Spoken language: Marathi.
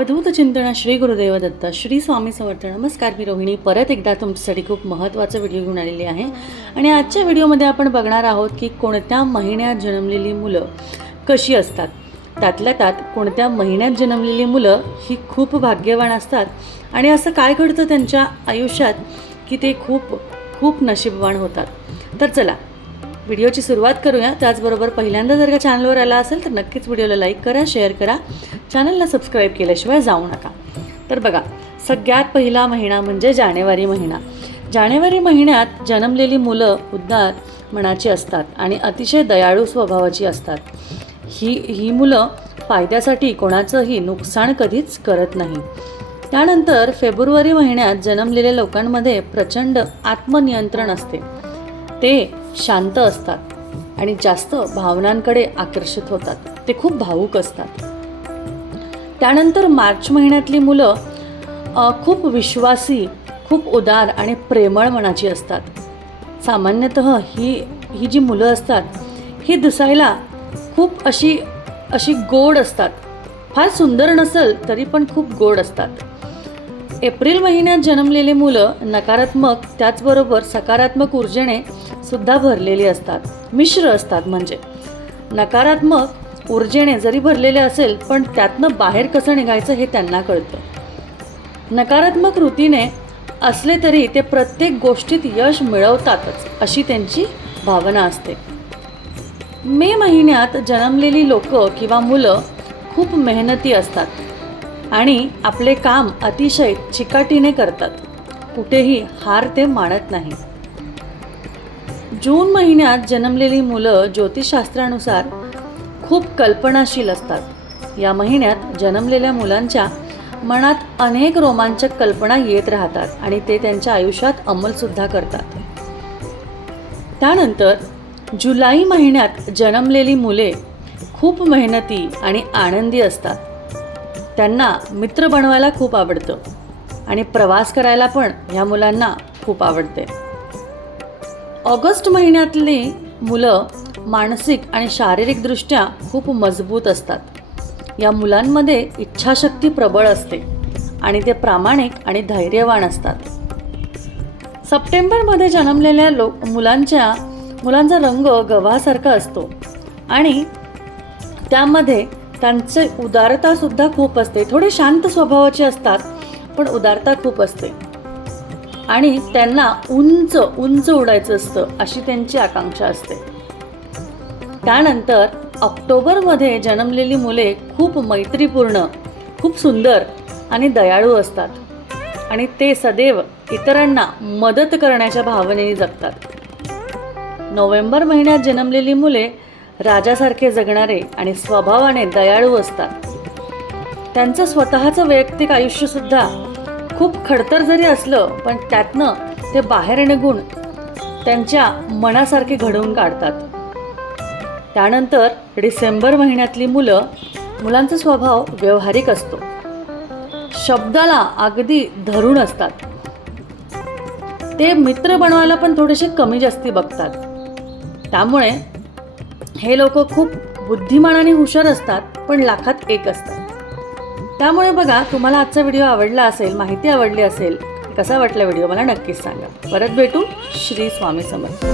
अवधूत चिंतन श्री गुरुदेव दत्त श्री स्वामी समर्थ. नमस्कार मी रोहिणी. परत एकदा तुमच्यासाठी खूप महत्त्वाचा व्हिडिओ घेऊन आलेली आहे. आणि आजच्या व्हिडिओमध्ये आपण बघणार आहोत की कोणत्या महिन्यात जन्मलेली मुलं कशी असतात. त्यातल्या त्यात कोणत्या महिन्यात जन्मलेली मुलं ही खूप भाग्यवान असतात. आणि असं काय घडतं त्यांच्या आयुष्यात की ते खूप खूप नशीबवान होतात. तर चला व्हिडिओची सुरुवात करूया. त्याचबरोबर पहिल्यांदा जर का चॅनलवर आला असेल तर नक्कीच व्हिडिओला लाईक करा शेअर करा. चॅनलला सबस्क्राईब केल्याशिवाय जाऊ नका. तर बघा सगळ्यात पहिला महिना म्हणजे जानेवारी महिना. जानेवारी महिन्यात जन्मलेली मुलं उद्दार मनाची असतात आणि अतिशय दयाळू स्वभावाची असतात. ही ही मुलं फायद्यासाठी कोणाचंही नुकसान कधीच करत नाही. त्यानंतर फेब्रुवारी महिन्यात जन्मलेल्या लोकांमध्ये प्रचंड आत्मनियंत्रण असते. ते शांत असतात आणि जास्त भावनांकडे आकर्षित होतात. ते खूप भावूक असतात. त्यानंतर मार्च महिन्यातली मुलं खूप विश्वासी खूप उदार आणि प्रेमळ मनाची असतात. सामान्यतः ही ही जी मुलं असतात ही दिसायला खूप अशी अशी गोड असतात. फार सुंदर नसेल तरी पण खूप गोड असतात. एप्रिल महिन्यात जन्मलेली मुलं नकारात्मक त्याचबरोबर सकारात्मक ऊर्जेने सुद्धा भरलेली असतात. मिश्र असतात म्हणजे. नकारात्मक ऊर्जेने जरी भरलेले असेल पण त्यातनं बाहेर कसं निघायचं हे त्यांना कळतं. नकारात्मक वृत्तीने असले तरी ते प्रत्येक गोष्टीत यश मिळवतातच अशी त्यांची भावना असते. मे महिन्यात जन्मलेली लोक किंवा मुलं खूप मेहनती असतात. आणि आपले काम अतिशय चिकाटीने करतात. कुठेही हार ते मानत नाही. जून महिन्यात जन्मलेली मुलं ज्योतिषशास्त्रानुसार खूप कल्पनाशील असतात. या महिन्यात जन्मलेल्या मुलांच्या मनात अनेक रोमांचक कल्पना येत राहतात आणि ते त्यांच्या आयुष्यात अंमलसुद्धा करतात. त्यानंतर जुलै महिन्यात जन्मलेली मुले खूप मेहनती आणि आनंदी असतात. त्यांना मित्र बनवायला खूप आवडतं. आणि प्रवास करायला पण ह्या मुलांना खूप आवडते. ऑगस्ट महिन्यातली मुलं मानसिक आणि शारीरिकदृष्ट्या खूप मजबूत असतात. या मुलांमध्ये इच्छाशक्ती प्रबळ असते आणि ते प्रामाणिक आणि धैर्यवान असतात. सप्टेंबरमध्ये जन्मलेल्या लो मुलांच्या मुलांचा रंग गव्हासारखा असतो आणि त्यामध्ये त्यांचे उदारतासुद्धा खूप असते. थोडे शांत स्वभावाचे असतात पण उदारता खूप असते. आणि त्यांना उंच उंच उडायचं असतं अशी त्यांची आकांक्षा असते. त्यानंतर ऑक्टोबरमध्ये जन्मलेली मुले खूप मैत्रीपूर्ण खूप सुंदर आणि दयाळू असतात. आणि ते सदैव इतरांना मदत करण्याच्या भावनेने जगतात. नोव्हेंबर महिन्यात जन्मलेली मुले राजासारखे जगणारे आणि स्वभावाने दयाळू असतात. त्यांचं स्वतःचं वैयक्तिक आयुष्यसुद्धा खूप खडतर जरी असलं पण त्यातनं ते बाहेर निघून त्यांच्या मनासारखे घडवून काढतात. त्यानंतर डिसेंबर महिन्यातली मुलं मुलांचा स्वभाव व्यवहारिक असतो. शब्दाला अगदी धरून असतात. ते मित्र बनवायला पण थोडेसे कमी जास्ती बघतात. त्यामुळे हे लोक खूप बुद्धिमान आणि हुशार असतात पण लाखात एक असतात. त्यामुळे बघा तुम्हाला आजचा व्हिडिओ आवडला असेल माहिती आवडली असेल कसा वाटला व्हिडिओ मला नक्कीच सांगा. परत भेटू श्री स्वामी समर्थ.